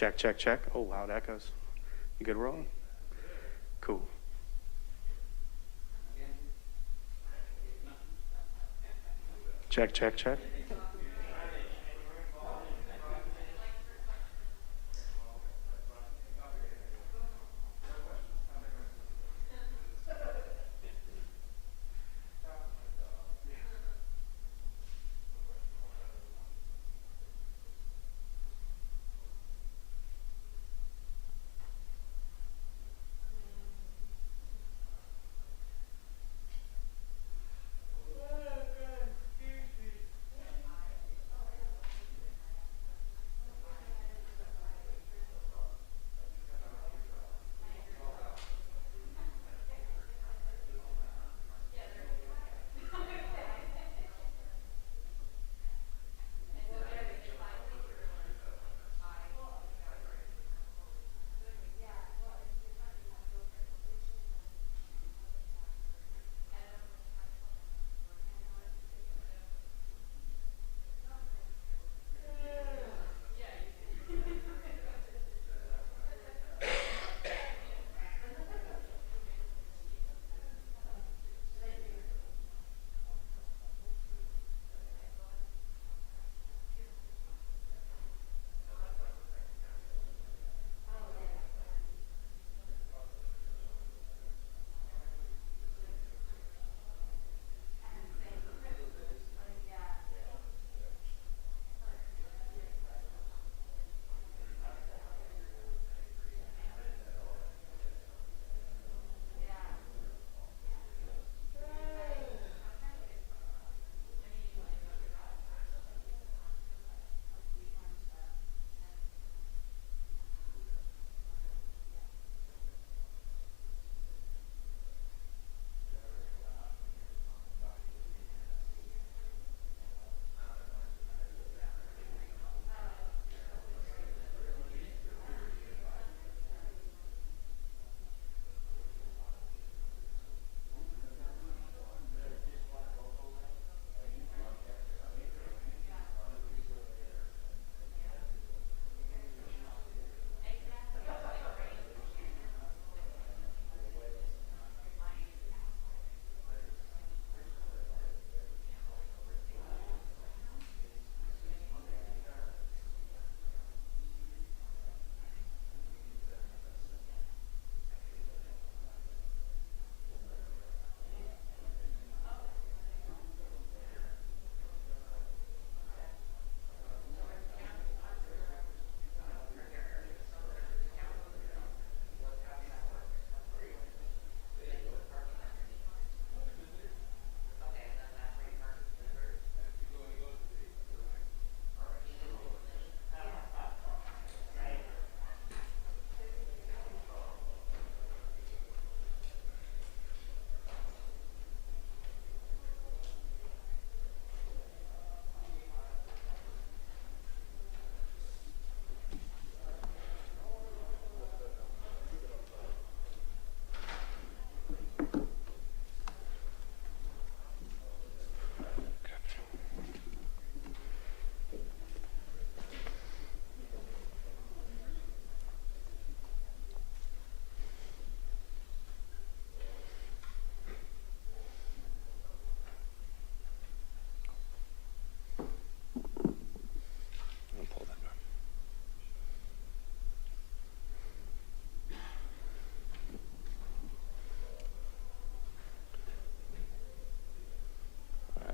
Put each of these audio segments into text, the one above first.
Check, check, check. Oh, wow, that goes. You good rolling? Cool. Check, check, check.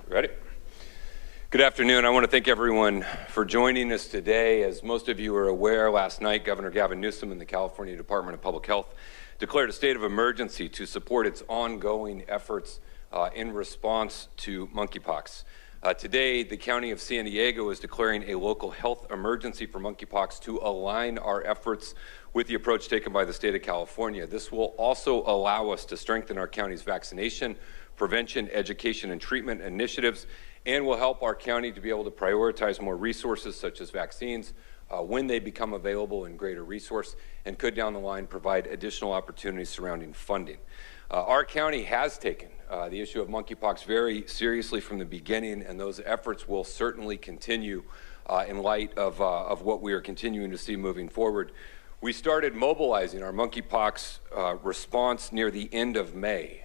Ready? Good afternoon. I want to thank everyone for joining us today. As most of you are aware, last night Governor Gavin Newsom and the California Department of Public Health declared a state of emergency to support its ongoing efforts in response to monkeypox. Today, the County of San Diego is declaring a local health emergency for monkeypox to align our efforts with the approach taken by the state of California. This will also allow us to strengthen our county's vaccination, prevention, education, and treatment initiatives, and will help our county to be able to prioritize more resources such as vaccines when they become available in greater resource, and could down the line provide additional opportunities surrounding funding. Our county has taken the issue of monkeypox very seriously from the beginning, and those efforts will certainly continue in light of what we are continuing to see moving forward. We started mobilizing our monkeypox response near the end of May,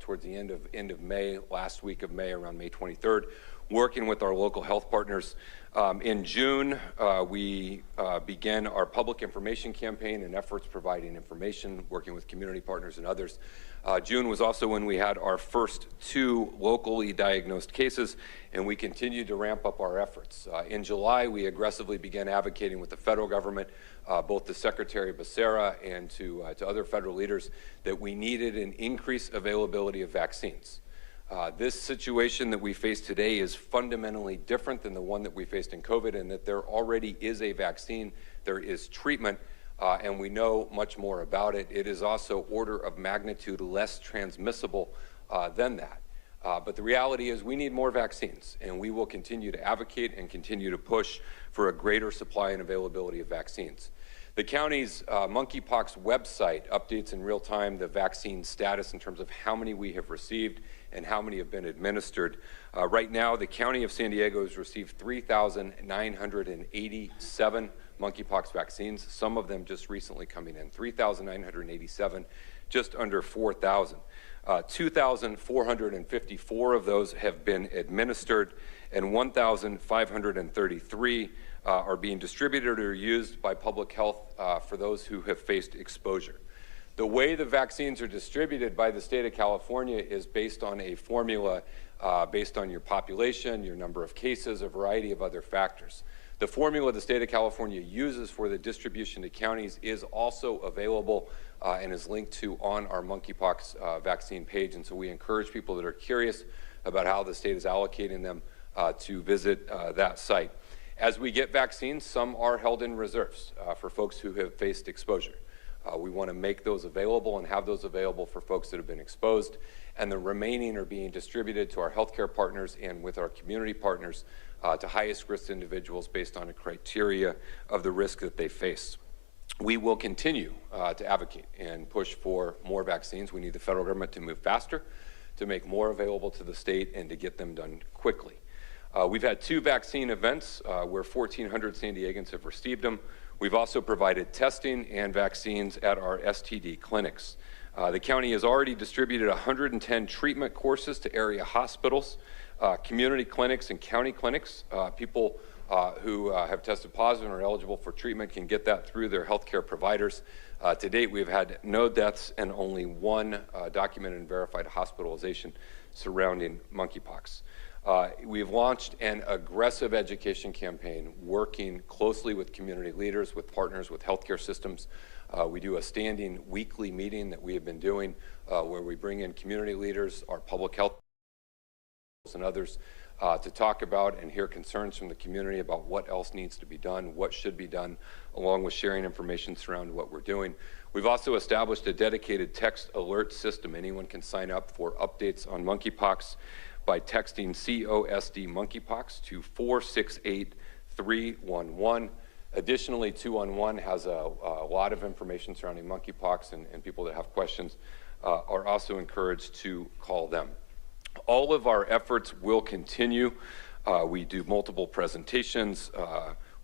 towards the end of May, last week of May, around May 23rd, working with our local health partners. In June, we began our public information campaign and efforts providing information, working with community partners and others. June was also when we had our first 2 locally diagnosed cases, and we continued to ramp up our efforts. In July, we aggressively began advocating with the federal government, both to Secretary Becerra and to other federal leaders, that we needed an increased availability of vaccines. This situation that we face today is fundamentally different than the one that we faced in COVID, in that there already is a vaccine, there is treatment, and we know much more about it. It is also order of magnitude less transmissible than that. But the reality is we need more vaccines, and we will continue to advocate and continue to push for a greater supply and availability of vaccines. The county's monkeypox website updates in real time the vaccine status in terms of how many we have received and how many have been administered. Right now, the County of San Diego has received 3,987 monkeypox vaccines, some of them just recently coming in, 3,987, just under 4,000. 2,454 of those have been administered, and 1,533 are being distributed or used by public health for those who have faced exposure. The way the vaccines are distributed by the state of California is based on a formula based on your population, your number of cases, a variety of other factors. The formula the state of California uses for the distribution to counties is also available and is linked to on our monkeypox vaccine page. And so we encourage people that are curious about how the state is allocating them to visit that site. As we get vaccines, some are held in reserves for folks who have faced exposure. We want to make those available and have those available for folks that have been exposed, and the remaining are being distributed to our healthcare partners and with our community partners to highest risk individuals based on a criteria of the risk that they face. We will continue to advocate and push for more vaccines. We need the federal government to move faster, to make more available to the state, and to get them done quickly. We've had 2 vaccine events where 1,400 San Diegans have received them. We've also provided testing and vaccines at our STD clinics. The county has already distributed 110 treatment courses to area hospitals, community clinics, and county clinics. People who have tested positive and are eligible for treatment can get that through their healthcare providers. To date, we've had no deaths and only 1 documented and verified hospitalization surrounding monkeypox. We've launched an aggressive education campaign working closely with community leaders, with partners, with healthcare systems. We do a standing weekly meeting that we have been doing where we bring in community leaders, our public health and others to talk about and hear concerns from the community about what else needs to be done, what should be done, along with sharing information surrounding what we're doing. We've also established a dedicated text alert system. Anyone can sign up for updates on monkeypox by texting COSD monkeypox to 468-311. Additionally, 211 has a lot of information surrounding monkeypox, and people that have questions are also encouraged to call them. All of our efforts will continue. We do multiple presentations.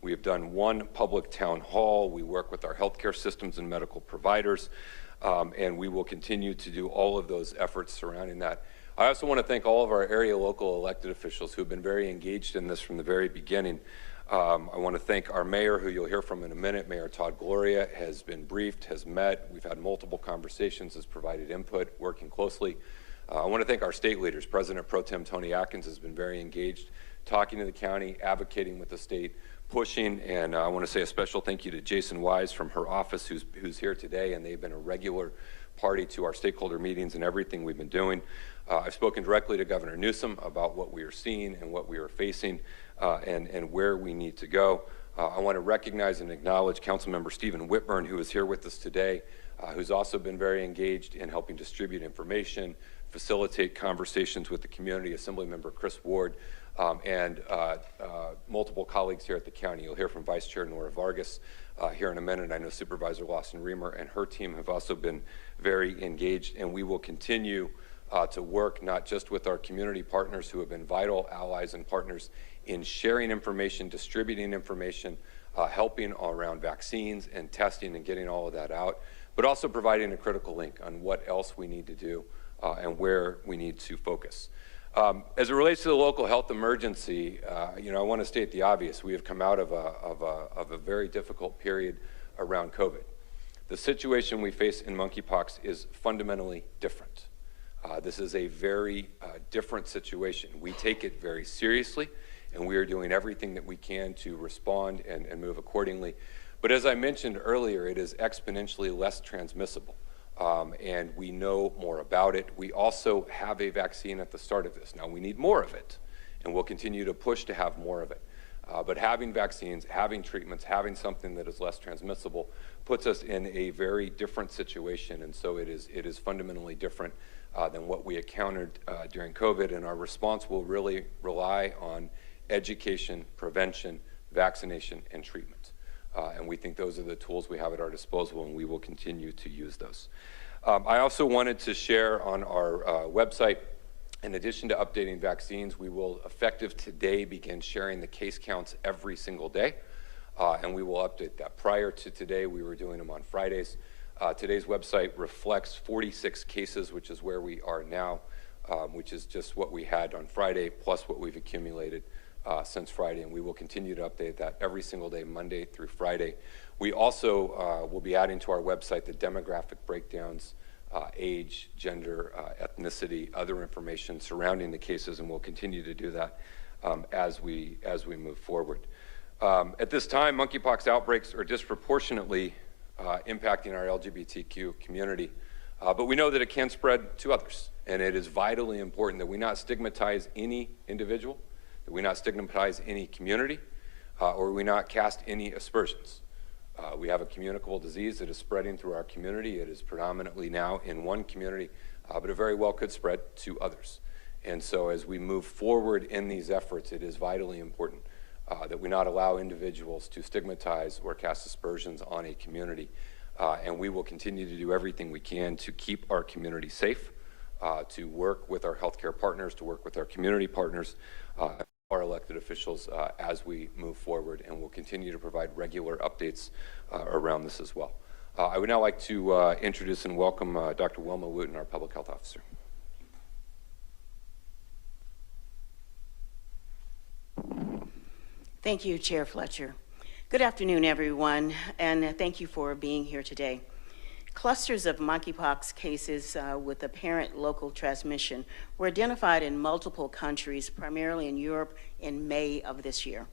We have done 1 public town hall. We work with our healthcare systems and medical providers, and we will continue to do all of those efforts surrounding that. I also want to thank all of our area local elected officials who have been very engaged in this from the very beginning. I want to thank our mayor, who you'll hear from in a minute. Mayor Todd Gloria has been briefed, has met. We've had multiple conversations, has provided input, working closely. I want to thank our state leaders. President Pro Tem Tony Atkins has been very engaged, talking to the county, advocating with the state, pushing, and I want to say a special thank you to Jason Wise from her office, who's here today, and they've been a regular party to our stakeholder meetings and everything we've been doing. I've spoken directly to Governor Newsom about what we are seeing and what we are facing and where we need to go. I want to recognize and acknowledge Councilmember Stephen Whitburn, who is here with us today, who's also been very engaged in helping distribute information, facilitate conversations with the community, Assemblymember Chris Ward, and multiple colleagues here at the county. You'll hear from Vice Chair Nora Vargas here in a minute. I know Supervisor Lawson Reamer and her team have also been very engaged, and we will continue to work not just with our community partners who have been vital allies and partners in sharing information, distributing information, helping around vaccines and testing and getting all of that out, but also providing a critical link on what else we need to do and where we need to focus. As it relates to the local health emergency, I want to state the obvious. We have come out of a very difficult period around COVID. The situation we face in monkeypox is fundamentally different. This is a very different situation. We take it very seriously, and we are doing everything that we can to respond and move accordingly. But as I mentioned earlier, it is exponentially less transmissible. And we know more about it. We also have a vaccine at the start of this. Now, we need more of it, and we'll continue to push to have more of it. But having vaccines, having treatments, having something that is less transmissible puts us in a very different situation, and so it is fundamentally different than what we encountered during COVID, and our response will really rely on education, prevention, vaccination, and treatment. And we think those are the tools we have at our disposal, and we will continue to use those. I also wanted to share on our website, in addition to updating vaccines, we will, effective today, begin sharing the case counts every single day, and we will update that. Prior to today, we were doing them on Fridays. Today's website reflects 46 cases, which is where we are now, which is just what we had on Friday, plus what we've accumulated since Friday, and we will continue to update that every single day, Monday through Friday. We also will be adding to our website the demographic breakdowns, age, gender, ethnicity, other information surrounding the cases, and we'll continue to do that as we move forward. At this time, monkeypox outbreaks are disproportionately impacting our LGBTQ community, but we know that it can spread to others, and it is vitally important that we not stigmatize any individual, that we not stigmatize any community, or we not cast any aspersions. We have a communicable disease that is spreading through our community. It is predominantly now in one community, but it very well could spread to others. And so as we move forward in these efforts, it is vitally important that we not allow individuals to stigmatize or cast aspersions on a community. And we will continue to do everything we can to keep our community safe, to work with our healthcare partners, to work with our community partners, our elected officials as we move forward, and we'll continue to provide regular updates around this as well. I would now like to introduce and welcome Dr. Wilma Wooten, our Public Health Officer. Thank you, Chair Fletcher. Good afternoon, everyone, and thank you for being here today. Clusters of monkeypox cases with apparent local transmission were identified in multiple countries, primarily in Europe, in May of this year.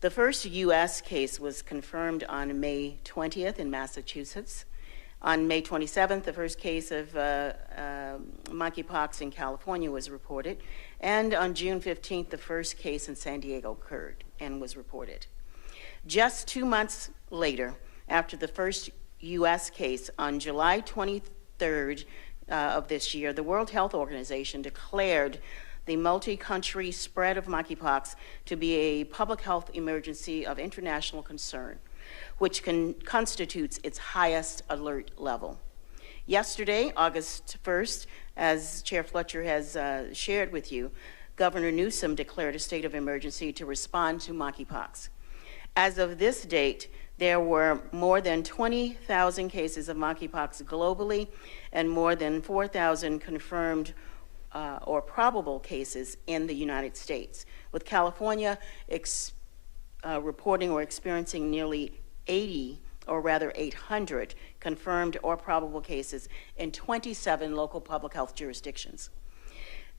The first U.S. case was confirmed on May 20th in Massachusetts. On May 27th, the first case of monkeypox in California was reported, and on June 15th, the first case in San Diego occurred and was reported. Just 2 months later, after the first U.S. case, on July 23rd of this year, the World Health Organization declared the multi-country spread of monkeypox to be a public health emergency of international concern, which constitutes its highest alert level. Yesterday, August 1st, as Chair Fletcher has shared with you, Governor Newsom declared a state of emergency to respond to monkeypox. As of this date, there were more than 20,000 cases of monkeypox globally and more than 4,000 confirmed or probable cases in the United States, with California reporting or experiencing nearly 80, or rather 800, confirmed or probable cases in 27 local public health jurisdictions.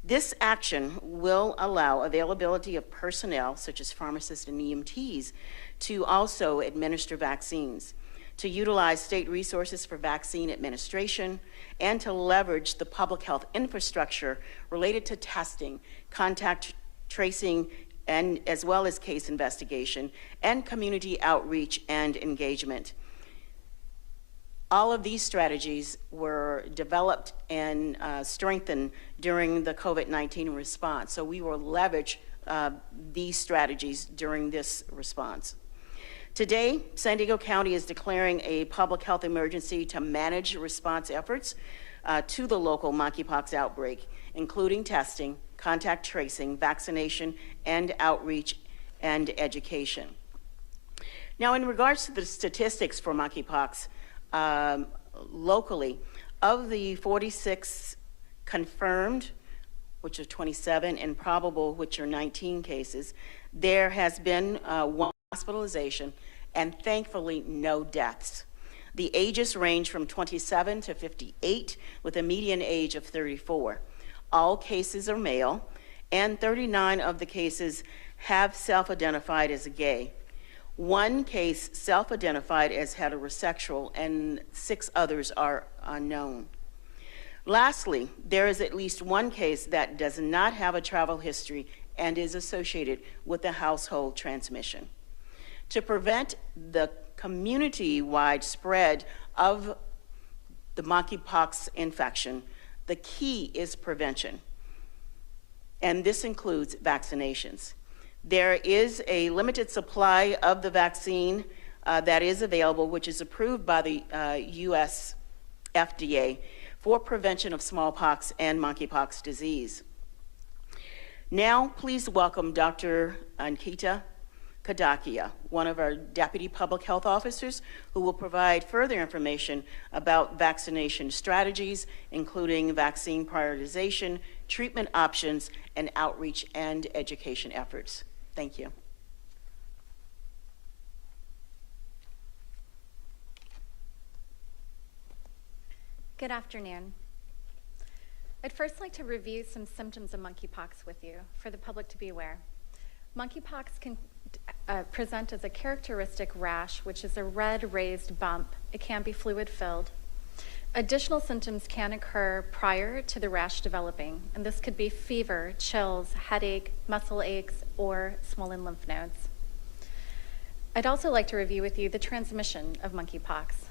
This action will allow availability of personnel, such as pharmacists and EMTs, to also administer vaccines, to utilize state resources for vaccine administration, and to leverage the public health infrastructure related to testing, contact tracing, and as well as case investigation, and community outreach and engagement. All of these strategies were developed and strengthened during the COVID-19 response. So we will leverage these strategies during this response. Today, San Diego County is declaring a public health emergency to manage response efforts to the local monkeypox outbreak, including testing, contact tracing, vaccination, and outreach and education. Now, in regards to the statistics for monkeypox locally, of the 46 confirmed, which are 27, and probable, which are 19 cases, there has been one hospitalization and thankfully no deaths. The ages range from 27 to 58 with a median age of 34. All cases are male, and 39 of the cases have self-identified as gay. One case self-identified as heterosexual, and 6 others are unknown. Lastly, there is at least one case that does not have a travel history and is associated with a household transmission. To prevent the community-wide spread of the monkeypox infection, the key is prevention, and this includes vaccinations. There is a limited supply of the vaccine that is available, which is approved by the U.S. FDA for prevention of smallpox and monkeypox disease. Now, please welcome Dr. Ankita Kadakia, one of our Deputy Public Health Officers, who will provide further information about vaccination strategies, including vaccine prioritization, treatment options, and outreach and education efforts. Thank you. Good afternoon. I'd first like to review some symptoms of monkeypox with you for the public to be aware. Monkeypox can present as a characteristic rash, which is a red raised bump. It can be fluid-filled. Additional symptoms can occur prior to the rash developing, and this could be fever, chills, headache, muscle aches, or swollen lymph nodes. I'd also like to review with you the transmission of monkeypox.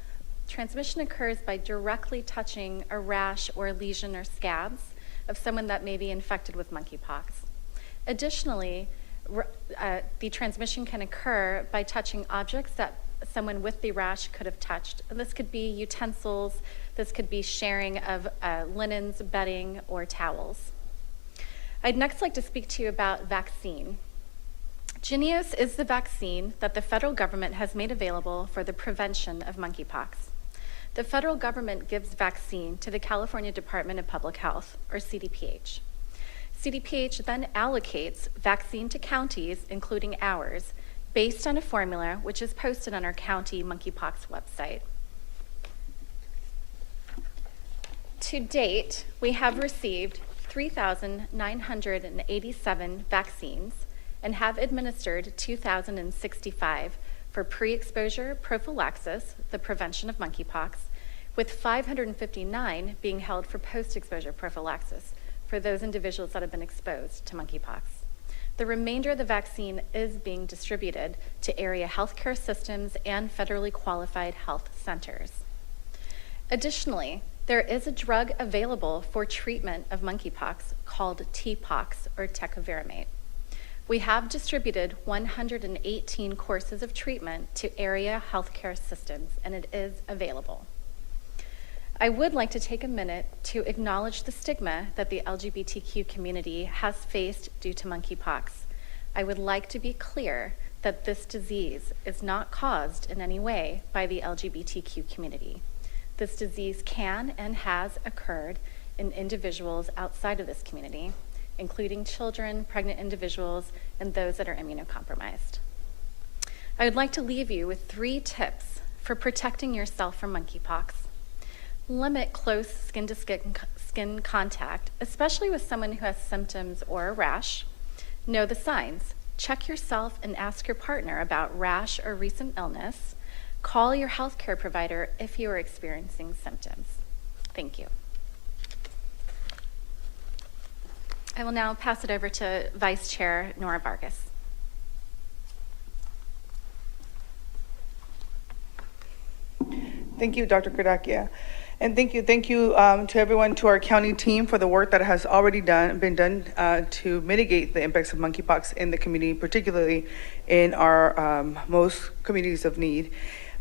Transmission occurs by directly touching a rash or lesion or scabs of someone that may be infected with monkeypox. Additionally, the transmission can occur by touching objects that someone with the rash could have touched. And this could be utensils, this could be sharing of linens, bedding, or towels. I'd next like to speak to you about vaccine. Jynneos is the vaccine that the federal government has made available for the prevention of monkeypox. The federal government gives vaccine to the California Department of Public Health, or CDPH. CDPH then allocates vaccine to counties, including ours, based on a formula which is posted on our county monkeypox website. To date, we have received 3,987 vaccines and have administered 2,065 for pre-exposure prophylaxis, the prevention of monkeypox, with 559 being held for post-exposure prophylaxis for those individuals that have been exposed to monkeypox. The remainder of the vaccine is being distributed to area healthcare systems and federally qualified health centers. Additionally, there is a drug available for treatment of monkeypox called TPOXX, or tecovirimat. We have distributed 118 courses of treatment to area healthcare systems, and it is available. I would like to take a minute to acknowledge the stigma that the LGBTQ community has faced due to monkeypox. I would like to be clear that this disease is not caused in any way by the LGBTQ community. This disease can and has occurred in individuals outside of this community, including children, pregnant individuals, and those that are immunocompromised. I would like to leave you with 3 tips for protecting yourself from monkeypox. Limit close skin-to-skin contact, especially with someone who has symptoms or a rash. Know the signs. Check yourself and ask your partner about rash or recent illness. Call your healthcare provider if you are experiencing symptoms. Thank you. I will now pass it over to Vice Chair Nora Vargas. Thank you, Dr. Kadakia. And thank you to everyone, to our county team for the work that has already been done to mitigate the impacts of monkeypox in the community, particularly in our most communities of need.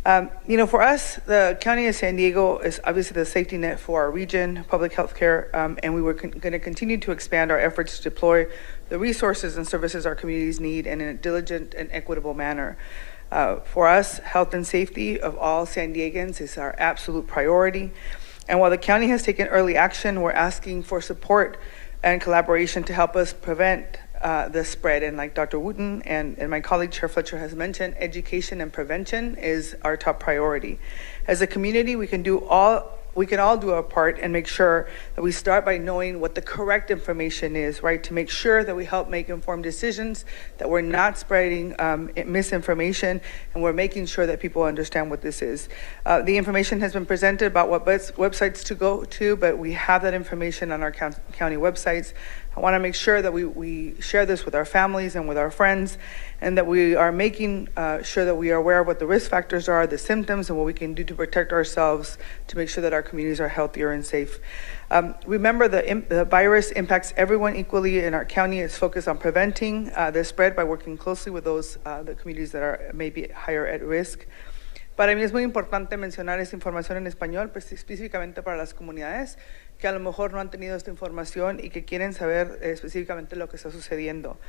For us, the County of San Diego is obviously the safety net for our region, public health care, and we were going to continue to expand our efforts to deploy the resources and services our communities need in a diligent and equitable manner. For us, health and safety of all San Diegans is our absolute priority. And while the county has taken early action, we're asking for support and collaboration to help us prevent the spread. And like Dr. Wooten and my colleague Chair Fletcher has mentioned, education and prevention is our top priority. As a community, we can all do our part and make sure that we start by knowing what the correct information is, right? To make sure that we help make informed decisions, that we're not spreading misinformation, and we're making sure that people understand what this is. The information has been presented about what websites to go to, but we have that information on our county websites. I want to make sure that we share this with our families and with our friends, and that we are making sure that we are aware of what the risk factors are, the symptoms, and what we can do to protect ourselves to make sure that our communities are healthier and safe. Remember, the virus impacts everyone equally in our county. It's focused on preventing the spread by working closely with those the communities that are maybe higher at risk. Para mí es muy importante mencionar esta información en español, pues específicamente para las comunidades que a lo mejor no han tenido esta información y que quieren saber específicamente lo que está sucediendo.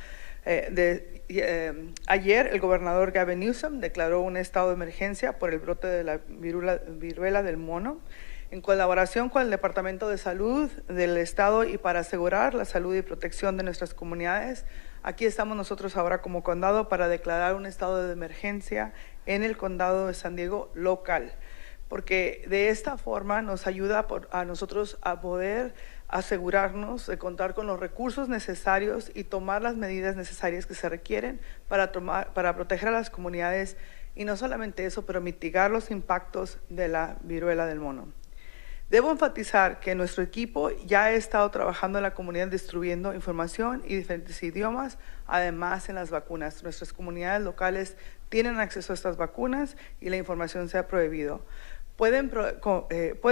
Ayer el gobernador Gavin Newsom declaró un estado de emergencia por el brote de la viruela del mono, en colaboración con el Departamento de Salud del Estado y para asegurar la salud y protección de nuestras comunidades. Aquí estamos nosotros ahora como condado para declarar un estado de emergencia en el condado de San Diego local, porque de esta forma nos ayuda a nosotros a poder asegurarnos de contar con los recursos necesarios y tomar las medidas necesarias que se requieren para proteger a las comunidades, y no solamente eso, pero mitigar los impactos de la viruela del mono. Debo enfatizar que nuestro equipo ya ha estado trabajando en la comunidad distribuyendo información y diferentes idiomas, además en las vacunas. Nuestras comunidades locales tienen acceso a estas vacunas y la información se ha prohibido. Pueden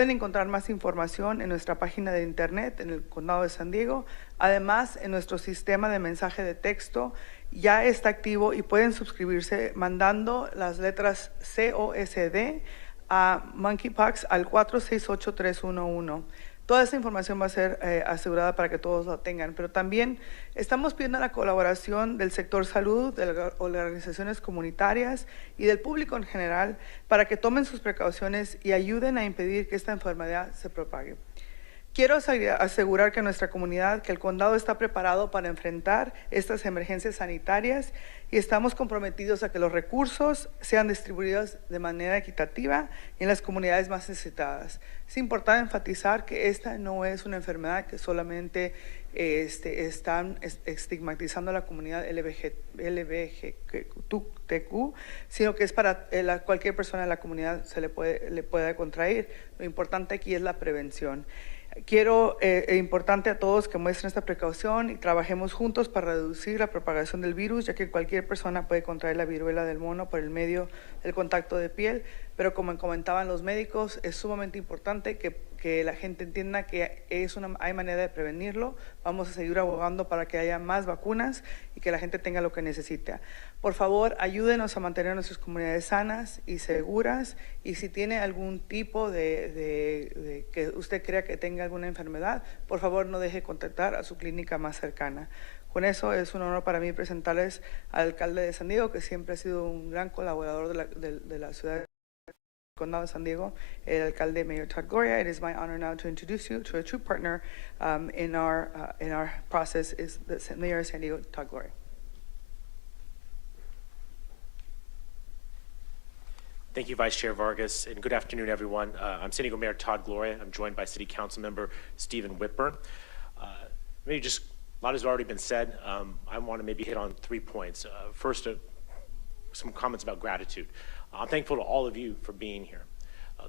encontrar más información en nuestra página de internet en el Condado de San Diego. Además, en nuestro sistema de mensaje de texto ya está activo y pueden suscribirse mandando las letras COSD a monkeypox al 468-311. Toda esa información va a ser asegurada para que todos la tengan, pero también estamos pidiendo la colaboración del sector salud, de las organizaciones comunitarias y del público en general para que tomen sus precauciones y ayuden a impedir que esta enfermedad se propague. Quiero asegurar que nuestra comunidad, que el condado está preparado para enfrentar estas emergencias sanitarias y estamos comprometidos a que los recursos sean distribuidos de manera equitativa en las comunidades más necesitadas. Es importante enfatizar que esta no es una enfermedad que solamente están estigmatizando a la comunidad LGBTQ, sino que es para cualquier persona de la comunidad le puede contraer. Lo importante aquí es la prevención. Quiero importante a todos que muestren esta precaución y trabajemos juntos para reducir la propagación del virus, ya que cualquier persona puede contraer la viruela del mono por el medio del contacto de piel, pero como comentaban los médicos, es sumamente importante que la gente entienda que hay manera de prevenirlo. Vamos a seguir abogando para que haya más vacunas y que la gente tenga lo que necesita. Por favor, ayúdenos a mantener nuestras comunidades sanas y seguras, y si tiene algún tipo de que usted crea que tenga alguna enfermedad, por favor no deje de contactar a su clínica más cercana. Con eso es un honor para mí presentarles al alcalde de San Diego, que siempre ha sido un gran colaborador de la ciudad del Condado de San Diego, el alcalde Mayor Todd Gloria. It is my honor now to introduce you to a true partner in our process is the Mayor of San Diego, Todd Gloria. Thank you, Vice Chair Vargas, and good afternoon, everyone. I'm San Diego Mayor Todd Gloria. I'm joined by City Council Member Stephen Whitburn. Maybe just a lot has already been said. I want to maybe hit on 3 points. First, some comments about gratitude. I'm thankful to all of you for being here.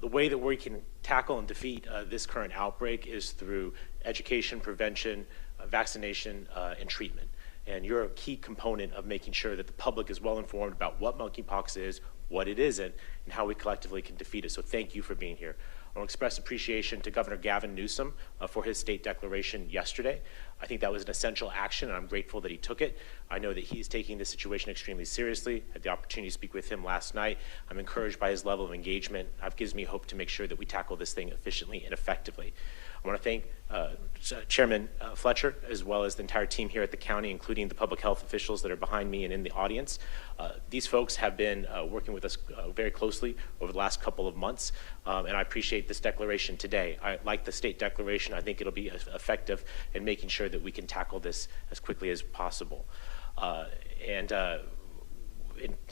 The way that we can tackle and defeat this current outbreak is through education, prevention, vaccination, and treatment. And you're a key component of making sure that the public is well informed about what monkeypox is, what it isn't, and how we collectively can defeat it. So thank you for being here. I want to express appreciation to Governor Gavin Newsom for his state declaration yesterday. I think that was an essential action, and I'm grateful that he took it. I know that he's taking this situation extremely seriously. I had the opportunity to speak with him last night. I'm encouraged by his level of engagement. It gives me hope to make sure that we tackle this thing efficiently and effectively. I want to thank Chairman Fletcher, as well as the entire team here at the county, including the public health officials that are behind me and in the audience. These folks have been working with us very closely over the last couple of months, and I appreciate this declaration today. Like the state declaration, I think it'll be effective in making sure that we can tackle this as quickly as possible. The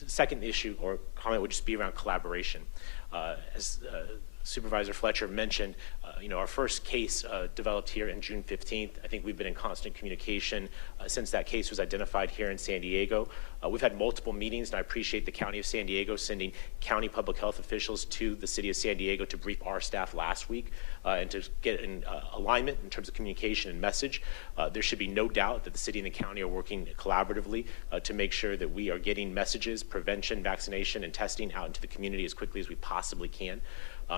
second issue or comment would just be around collaboration. As Supervisor Fletcher mentioned, our first case developed here in June 15th. I think we've been in constant communication since that case was identified here in San Diego. We've had multiple meetings, and I appreciate the County of San Diego sending county public health officials to the City of San Diego to brief our staff last week and to get in alignment in terms of communication and message. There should be no doubt that the city and the county are working collaboratively to make sure that we are getting messages, prevention, vaccination, and testing out into the community as quickly as we possibly can.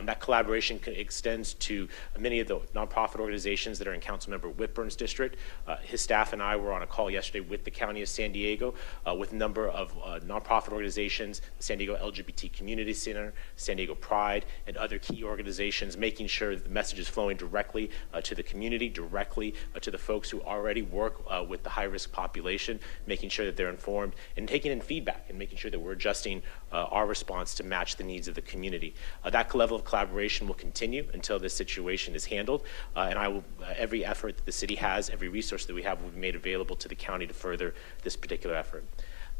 That collaboration extends to many of the nonprofit organizations that are in Councilmember Whitburn's district. His staff and I were on a call yesterday with the County of San Diego with a number of nonprofit organizations, the San Diego LGBT Community Center, San Diego Pride, and other key organizations, making sure that the message is flowing directly to the community, directly to the folks who already work with the high-risk population, making sure that they're informed and taking in feedback and making sure that we're adjusting our response to match the needs of the community. That level of collaboration will continue until this situation is handled, and I will, every effort that the city has, every resource that we have will be made available to the county to further this particular effort.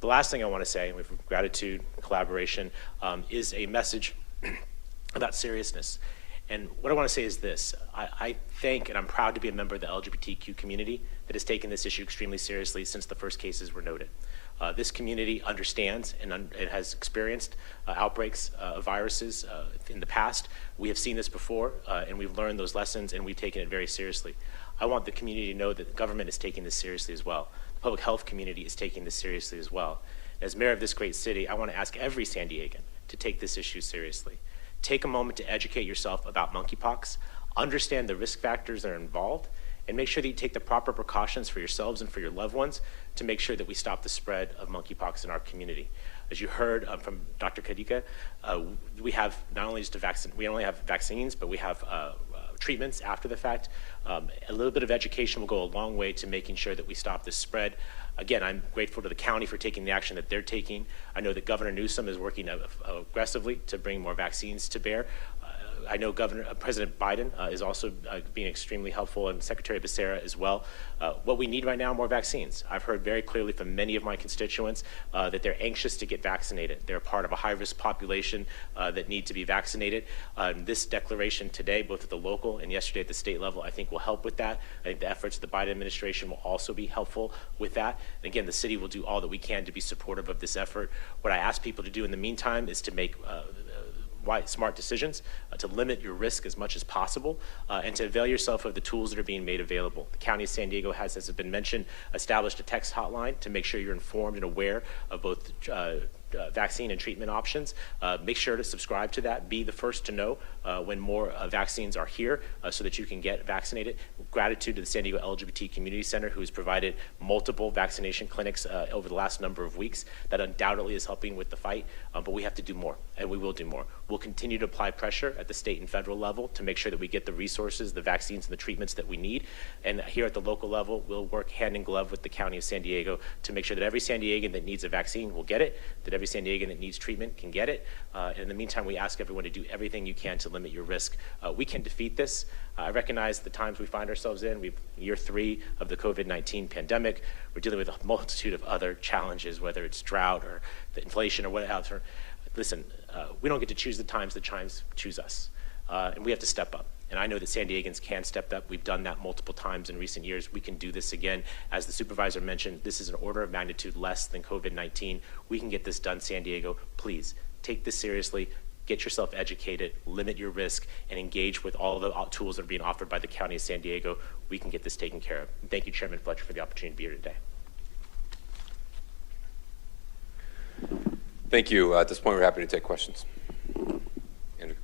The last thing I want to say, with gratitude and collaboration, is a message about seriousness. And what I want to say is this: I thank and I'm proud to be a member of the LGBTQ community that has taken this issue extremely seriously since the first cases were noted. This community understands and has experienced outbreaks of viruses in the past. We have seen this before, and we've learned those lessons, and we've taken it very seriously. I want the community to know that the government is taking this seriously as well. The public health community is taking this seriously as well. As mayor of this great city, I want to ask every San Diegan to take this issue seriously. Take a moment to educate yourself about monkeypox, understand the risk factors that are involved, and make sure that you take the proper precautions for yourselves and for your loved ones to make sure that we stop the spread of monkeypox in our community. As you heard from Dr. Kadika, we have not only just we only have vaccines, but we have treatments after the fact. A little bit of education will go a long way to making sure that we stop this spread. Again, I'm grateful to the county for taking the action that they're taking. I know that Governor Newsom is working aggressively to bring more vaccines to bear. I know President Biden is also being extremely helpful, and Secretary Becerra as well. What we need right now are more vaccines. I've heard very clearly from many of my constituents that they're anxious to get vaccinated. They're part of a high-risk population that need to be vaccinated. This declaration today, both at the local and yesterday at the state level, I think will help with that. I think the efforts of the Biden administration will also be helpful with that. And again, the city will do all that we can to be supportive of this effort. What I ask people to do in the meantime is to make smart decisions, to limit your risk as much as possible, and to avail yourself of the tools that are being made available. The County of San Diego has, as has been mentioned, established a text hotline to make sure you're informed and aware of both vaccine and treatment options. Make sure to subscribe to that. Be the first to know when more vaccines are here so that you can get vaccinated. Gratitude to the San Diego LGBT Community Center, who has provided multiple vaccination clinics over the last number of weeks. That undoubtedly is helping with the fight, but we have to do more, and we will do more. We'll continue to apply pressure at the state and federal level to make sure that we get the resources, the vaccines, and the treatments that we need. And here at the local level, we'll work hand in glove with the County of San Diego to make sure that every San Diegan that needs a vaccine will get it, that every San Diegan that needs treatment can get it. And in the meantime, we ask everyone to do everything you can to limit your risk. We can defeat this. I recognize the times we find ourselves in. We've year 3 of the COVID-19 pandemic. We're dealing with a multitude of other challenges, whether it's drought or the inflation or what else. Listen, we don't get to choose the times choose us. And we have to step up. And I know that San Diegans can step up. We've done that multiple times in recent years. We can do this again. As the supervisor mentioned, this is an order of magnitude less than COVID-19. We can get this done, San Diego. Please take this seriously. Get yourself educated, limit your risk, and engage with all the tools that are being offered by the County of San Diego. We can get this taken care of. And thank you, Chairman Fletcher, for the opportunity to be here today. Thank you. At this point, we're happy to take questions. Andrew.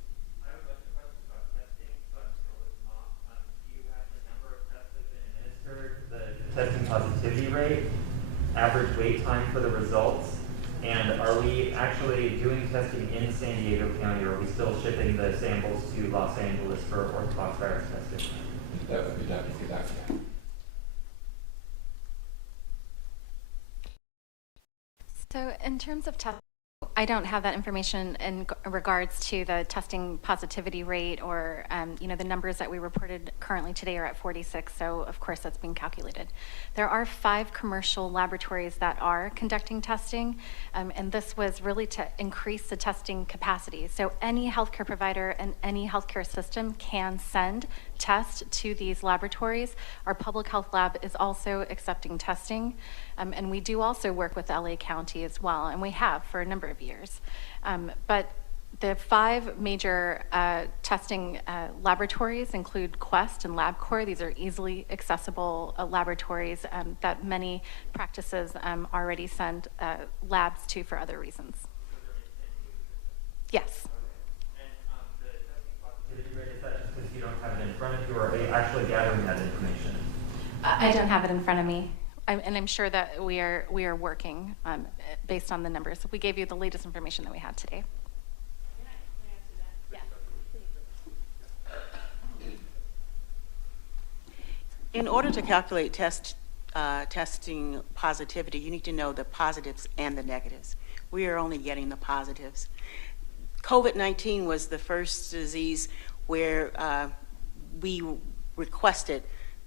I have a bunch of questions about testing, so I'm still with Mom. Do you have the number of tests that have been administered, the results? And are we actually doing testing in San Diego County, or are we still shipping the samples to Los Angeles for orthopox virus testing? That would be Dr. Gadaki. So in terms of testing, I don't have that information in regards to the testing positivity rate or, the numbers that we reported currently today are at 46. So of course that's being calculated. There are 5 commercial laboratories that are conducting testing, and this was really to increase the testing capacity. So any healthcare provider and any healthcare system can send tests to these laboratories. Our public health lab is also accepting testing. And we do also work with LA County as well, and we have for a number of years. But the 5 major testing laboratories include Quest and LabCorp. These are easily accessible laboratories that many practices already send labs to for other reasons. Yes. And the testing positivity rate, is that just because you don't have it in front of you, or are they actually gathering that information? I don't have it in front of me. And I'm sure that we are working based on the numbers. We gave you the latest information that we had today. Can I answer that? Yeah. In order to calculate testing positivity, you need to know the positives and the negatives. We are only getting the positives. COVID-19 was the first disease where we requested,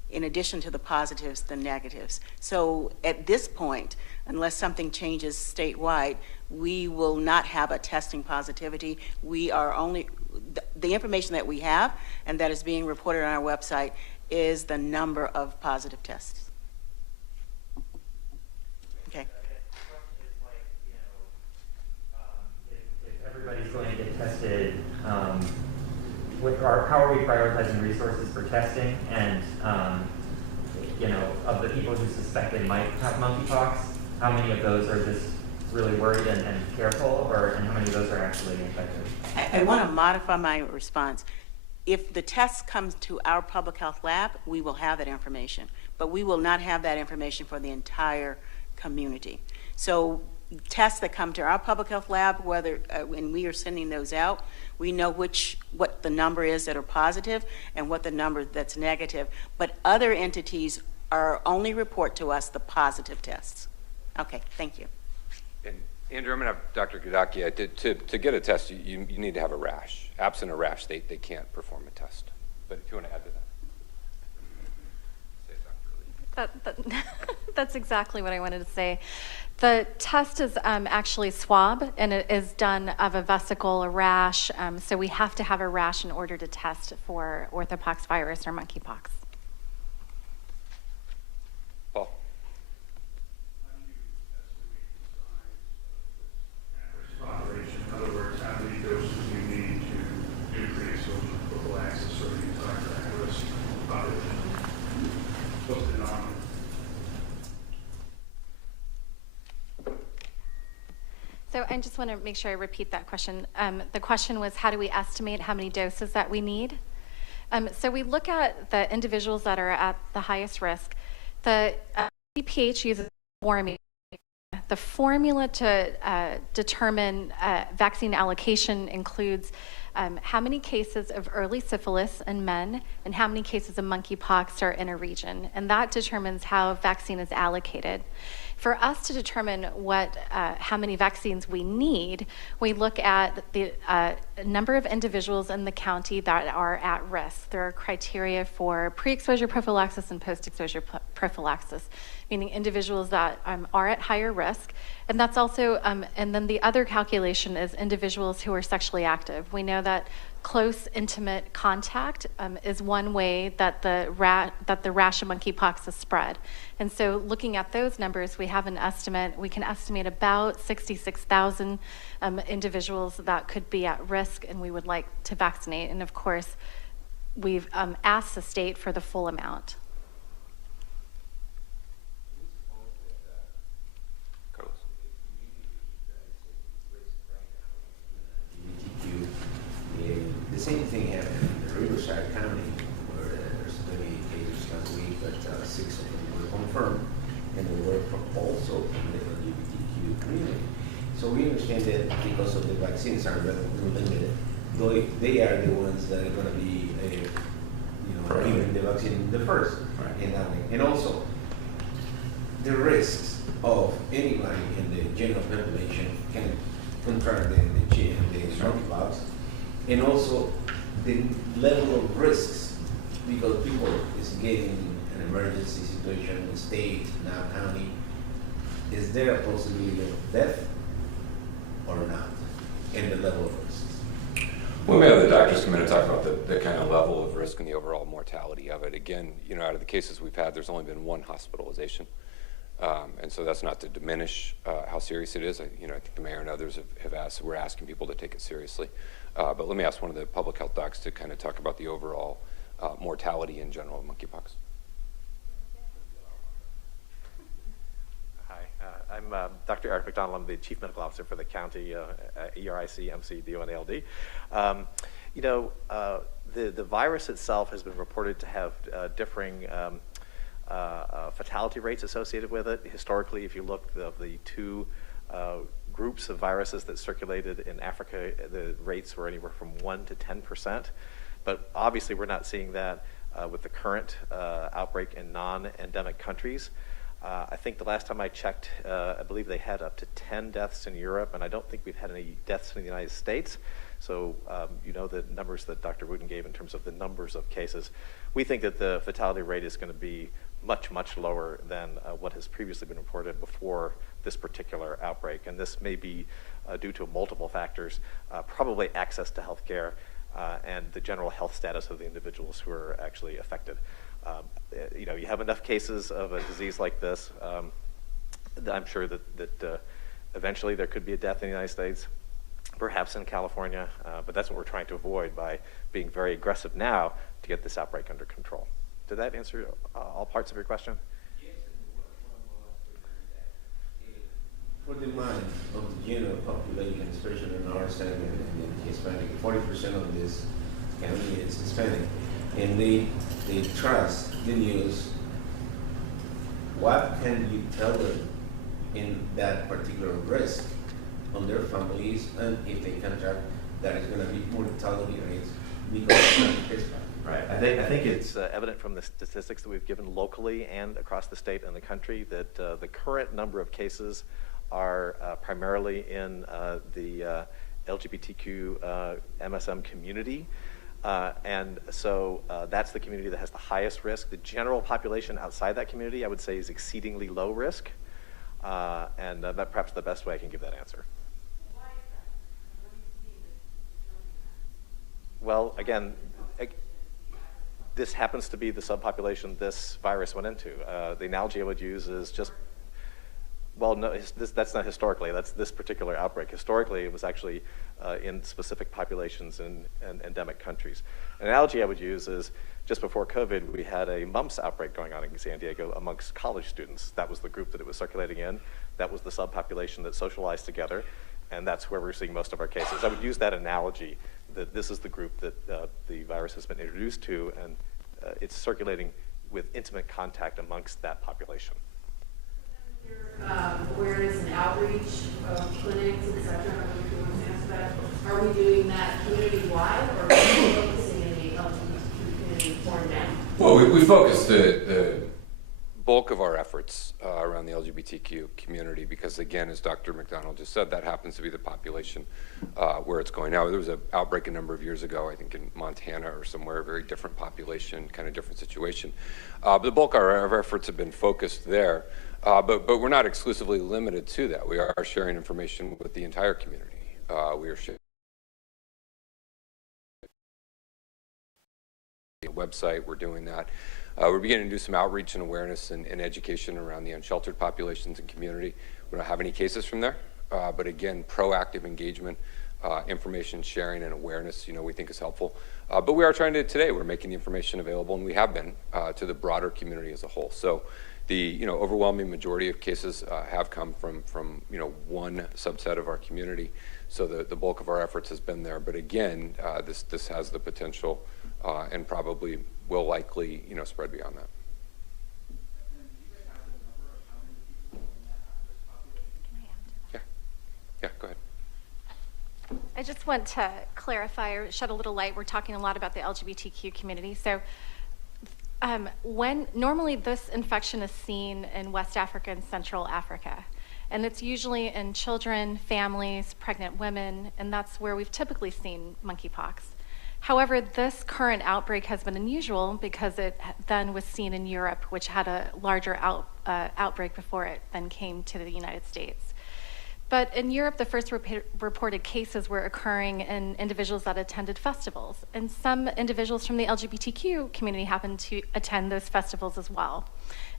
in addition to the positives, the negatives. So at this point, unless something changes statewide, we will not have a testing positivity. We are only, the information that we have and that is being reported on our website is the number of positive tests. Okay. If everybody's going to get tested, how are we prioritizing resources for testing? And of the people who suspect they might have monkeypox, how many of those are just really worried and careful, and how many of those are actually infected? I want to modify my response. If the test comes to our public health lab, we will have that information, but we will not have that information for the entire community. So tests that come to our public health lab, when we are sending those out, we know what the number is that are positive and what the number that's negative, but other entities are only report to us the positive tests. Okay, thank you. And Andrew, I'm going to have Dr. Gadaki. To get a test, you need to have a rash. Absent a rash, they can't perform a test. But if you want to add to that. Say it, That's exactly what I wanted to say. The test is actually swab, and it is done of a vesicle, a rash. So we have to have a rash in order to test for orthopox virus or monkeypox. Paul. Population. In other words, how many doses do you need to do pre-exposure prophylaxis for the entire at-risk population? What's the denominator? So I just want to make sure I repeat that question. The question was, how do we estimate how many doses that we need? So we look at the individuals that are at the highest risk. The CPH uses a formula. The formula to determine vaccine allocation includes how many cases of early syphilis in men and how many cases of monkeypox are in a region. And that determines how vaccine is allocated. For us to determine how many vaccines we need, we look at the number of individuals in the county that are at risk. There are criteria for pre-exposure prophylaxis and post-exposure prophylaxis, meaning individuals that are at higher risk. And that's also, and then the other calculation is individuals who are sexually active. We know that close, intimate contact is one way that the rash of monkeypox is spread. And so looking at those numbers, we have an estimate. We can estimate about 66,000 individuals that could be at risk and we would like to vaccinate. And of course, we've asked the state for the full amount. The same thing happened in Riverside County, where there's 38 cases last week, but 6 of them were confirmed, and they were also from the LGBTQ So we understand that because of the vaccines are limited, though they are the ones that are going to be, given the vaccine the first. Right. And also, the risks of anybody in the general population can contract the monkeypox, and also the level of risks, because people is getting an emergency situation in the state, now county. Is there a possibility of death or not, and the level of risks? Well, we have the doctors come in and talk about the kind of level of risk and the overall mortality of it. Again, out of the cases we've had, there's only been one hospitalization. And so that's not to diminish how serious it is. I think the mayor and others have asked, we're asking people to take it seriously. But let me ask one of the public health docs to kind of talk about the overall mortality in general of monkeypox. Hi, I'm Dr. Eric McDonald. I'm the Chief Medical Officer for the county, ERIC, MC, DO, and ALD. The virus itself has been reported to have differing fatality rates associated with it. Historically, if you look at the two groups of viruses that circulated in Africa, the rates were anywhere from 1 to 10%. But obviously, we're not seeing that with the current outbreak in non-endemic countries. I think the last time I checked, I believe they had up to 10 deaths in Europe, and I don't think we've had any deaths in the United States. So the numbers that Dr. Wooten gave in terms of the numbers of cases, we think that the fatality rate is going to be much, much lower than what has previously been reported before this particular outbreak. And this may be due to multiple factors, probably access to health care and the general health status of the individuals who are actually affected. You have enough cases of a disease like this. I'm sure that eventually there could be a death in the United States, perhaps in California, but that's what we're trying to avoid by being very aggressive now to get this outbreak under control. Did that answer all parts of your question? Yes, for the mind of the general population, especially in our segment and in Hispanic, 40% of this county is Hispanic, and they trust the news. What can you tell them in that particular risk on their families, and if they contract, that is going to be mortality rates because of this? Right. I think it's evident from the statistics that we've given locally and across the state and the country that the current number of cases are primarily in the LGBTQ MSM community. And so that's the community that has the highest risk. The general population outside that community, I would say, is exceedingly low risk. And that perhaps the best way I can give that answer. Why is that? What do you see that? Well, again, this happens to be the subpopulation this virus went into. The analogy I would use is just, well, no, that's not historically. That's this particular outbreak. Historically, it was actually in specific populations in endemic countries. An analogy I would use is just before COVID, we had a mumps outbreak going on in San Diego amongst college students. That was the group that it was circulating in. That was the subpopulation that socialized together. And that's where we're seeing most of our cases. I would use that analogy that this is the group that the virus has been introduced to, and it's circulating with intimate contact amongst that population. Your awareness and outreach of clinics, et cetera, I don't know if you want to answer that. Are we doing that community-wide, or are we focusing in the LGBTQ community more now? Well, we focus the bulk of our efforts around the LGBTQ community because, again, as Dr. McDonald just said, that happens to be the population where it's going now. There was an outbreak a number of years ago, I think in Montana or somewhere, a very different population, kind of different situation. But the bulk of our efforts have been focused there. But we're not exclusively limited to that. We are sharing information with the entire community. We are sharing a website. We're doing that. We're beginning to do some outreach and awareness and education around the unsheltered populations and community. We don't have any cases from there, but again, proactive engagement, information sharing and awareness, we think is helpful. But we are trying to, today, we're making the information available, and we have been, to the broader community as a whole. So the overwhelming majority of cases have come from one subset of our community. So the bulk of our efforts has been there. But again, this has the potential and probably will likely spread beyond that. Yeah. I just want to clarify or shed a little light. We're talking a lot about the LGBTQ community. So when normally this infection is seen in West Africa and Central Africa, and it's usually in children, families, pregnant women, and that's where we've typically seen monkeypox. However, this current outbreak has been unusual because it then was seen in Europe, which had a larger outbreak before it then came to the United States. But in Europe, the first reported cases were occurring in individuals that attended festivals. And some individuals from the LGBTQ community happened to attend those festivals as well.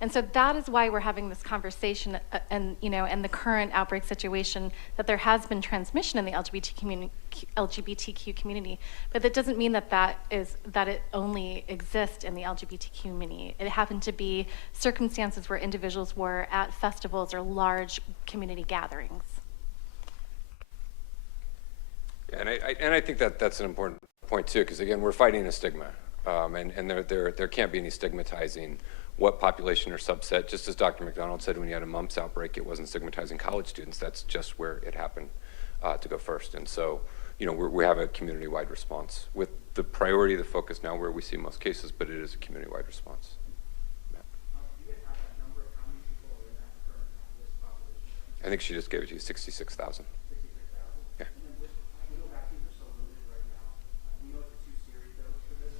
And so that is why we're having this conversation and the current outbreak situation, that there has been transmission in the LGBTQ community. But that doesn't mean that it only exists in the LGBTQ community. It happened to be circumstances where individuals were at festivals or large community gatherings. And I think that's an important point too, because again, we're fighting a stigma, and there can't be any stigmatizing what population or subset. Just as Dr. McDonald said, when you had a mumps outbreak, it wasn't stigmatizing college students. That's just where it happened to go first. And so, we have a community-wide response with the priority, the focus now where we see most cases, but it is a community-wide response. I think she just gave it to you, 66,000. Yeah.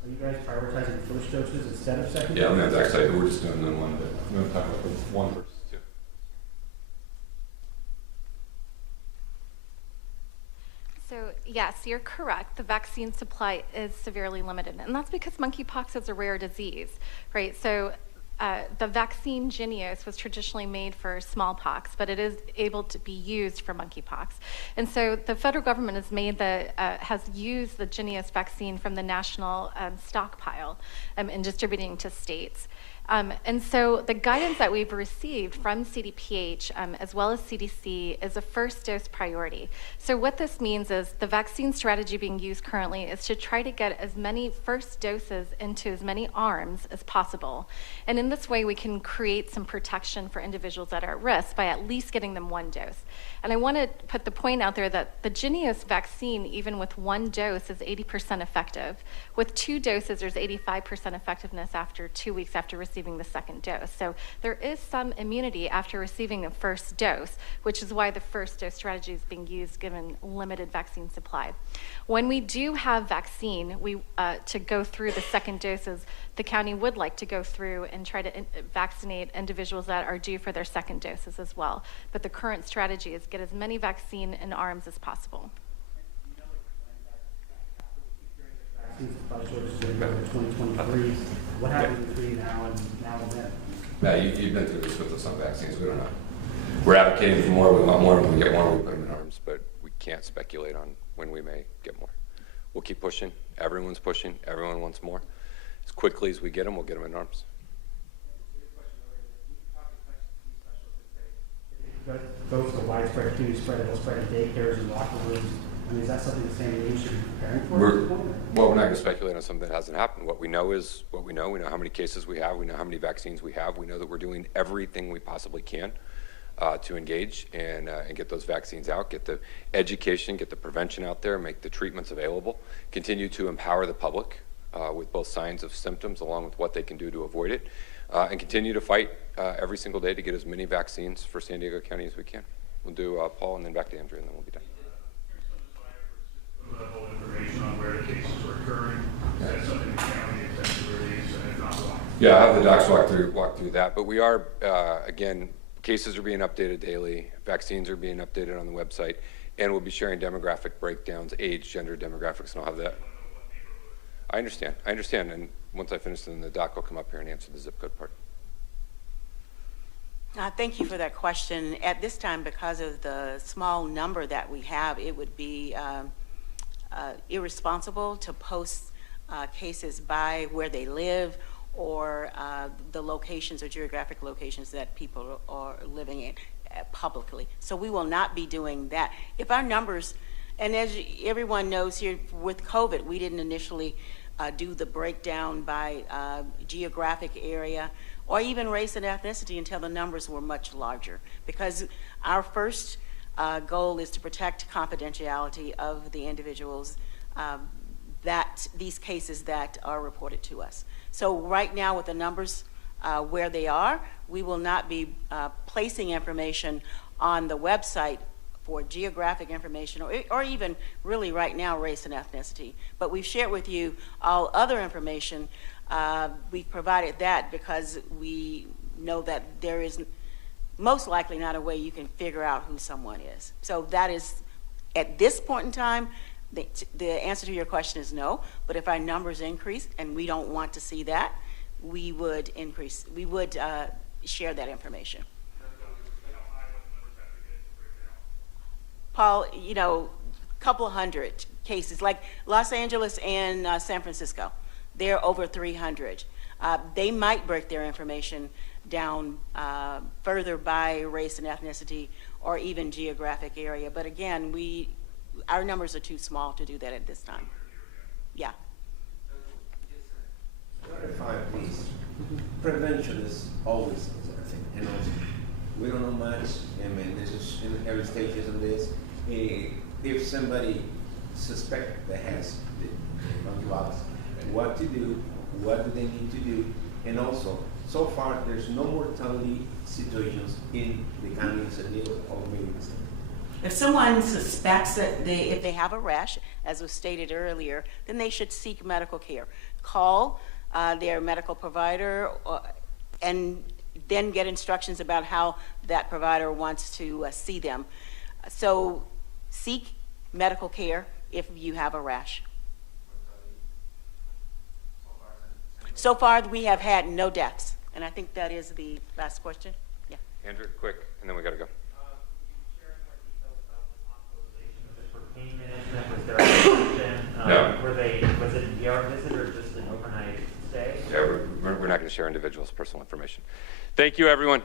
Are you guys prioritizing first doses instead of second Yeah, doses? actually, we're just doing the one, but we're going to talk about the one versus two. So yes, you're correct. The vaccine supply is severely limited, and that's because monkeypox is a rare disease, right? So the vaccine Jynneos was traditionally made for smallpox, but it is able to be used for monkeypox. And so the federal government has used the Jynneos vaccine from the national stockpile in distributing to states. And so the guidance that we've received from CDPH as well as CDC is a first dose priority. So what this means is the vaccine strategy being used currently is to try to get as many first doses into as many arms as possible. And in this way, we can create some protection for individuals that are at risk by at least getting them one dose. And I want to put the point out there that the Jynneos vaccine, even with one dose, is 80% effective. With 2 doses, there's 85% effectiveness after 2 weeks after receiving the second dose. So there is some immunity after receiving a first dose, which is why the first dose strategy is being used given limited vaccine supply. When we do have vaccine, to go through the second doses, the county would like to go through and try to vaccinate individuals that are due for their second doses as well. But the current strategy is get as many vaccine in arms as possible. Vaccine supply shortages going to go to 2023. What happens between now and then? Yeah, you've been through this with us on vaccines. We don't know. We're advocating for more. We want more. When we get more, we put them in arms. But we can't speculate on when we may get more. We'll keep pushing. Everyone's pushing. Everyone wants more. As quickly as we get them, we'll get them in arms. Go for the widespread community spread, it'll spread in daycares and locker rooms. I mean, is that something the San Diego should be preparing for? Well, we're not going to speculate on something that hasn't happened. What we know is what we know. We know how many cases we have. We know how many vaccines we have. We know that we're doing everything we possibly can to engage and get those vaccines out, get the education, get the prevention out there, make the treatments available, continue to empower the public with both signs of symptoms along with what they can do to avoid it, and continue to fight every single day to get as many vaccines for San Diego County as we can. We'll do Paul and then back to Andrew, and then we'll be done. Level information on where the cases are occurring. Is that something the county intends to release, and if not, why? Yeah, I'll have the docs walk through that. But we are, again, cases are being updated daily. Vaccines are being updated on the website. And we'll be sharing demographic breakdowns, age, gender demographics, and I'll have that. I understand. And once I finish, then the doc will come up here and answer the zip code part. Thank you for that question. At this time, because of the small number that we have, it would be irresponsible to post cases by where they live or the locations or geographic locations that people are living in publicly. So we will not be doing that. If our numbers, and as everyone knows here with COVID, we didn't initially do the breakdown by geographic area or even race and ethnicity until the numbers were much larger, because our first goal is to protect confidentiality of the individuals that these cases that are reported to us. So right now with the numbers where they are, we will not be placing information on the website for geographic information or even really right now race and ethnicity. But we've shared with you all other information. We've provided that because we know that there is most likely not a way you can figure out who someone is. So that is, at this point in time, the answer to your question is no, but if our numbers increase and we don't want to see that, we would share that information. Paul, you know, a couple hundred cases, like Los Angeles and San Francisco, they're over 300. They might break their information down further by race and ethnicity or even geographic area. But again, our numbers are too small to do that at this time. Yeah. Clarify, please. Prevention is always a thing. And also, we don't know much. I mean, this is in the early stages of this. If somebody suspects that has the monkeypox, what to do, what do they need to do, and also, so far, there's no mortality situations in the county of San Diego or maybe the state. If someone suspects that if they have a rash, as was stated earlier, then they should seek medical care. Call their medical provider and then get instructions about how that provider wants to see them. So seek medical care if you have a rash. So far, we have had no deaths. And I think that is the last question. Yeah. Andrew, quick, and then we got to go. For pain management, was there a question? Was it an ER visit or just an overnight stay? Yeah, we're not going to share individuals' personal information. Thank you, everyone.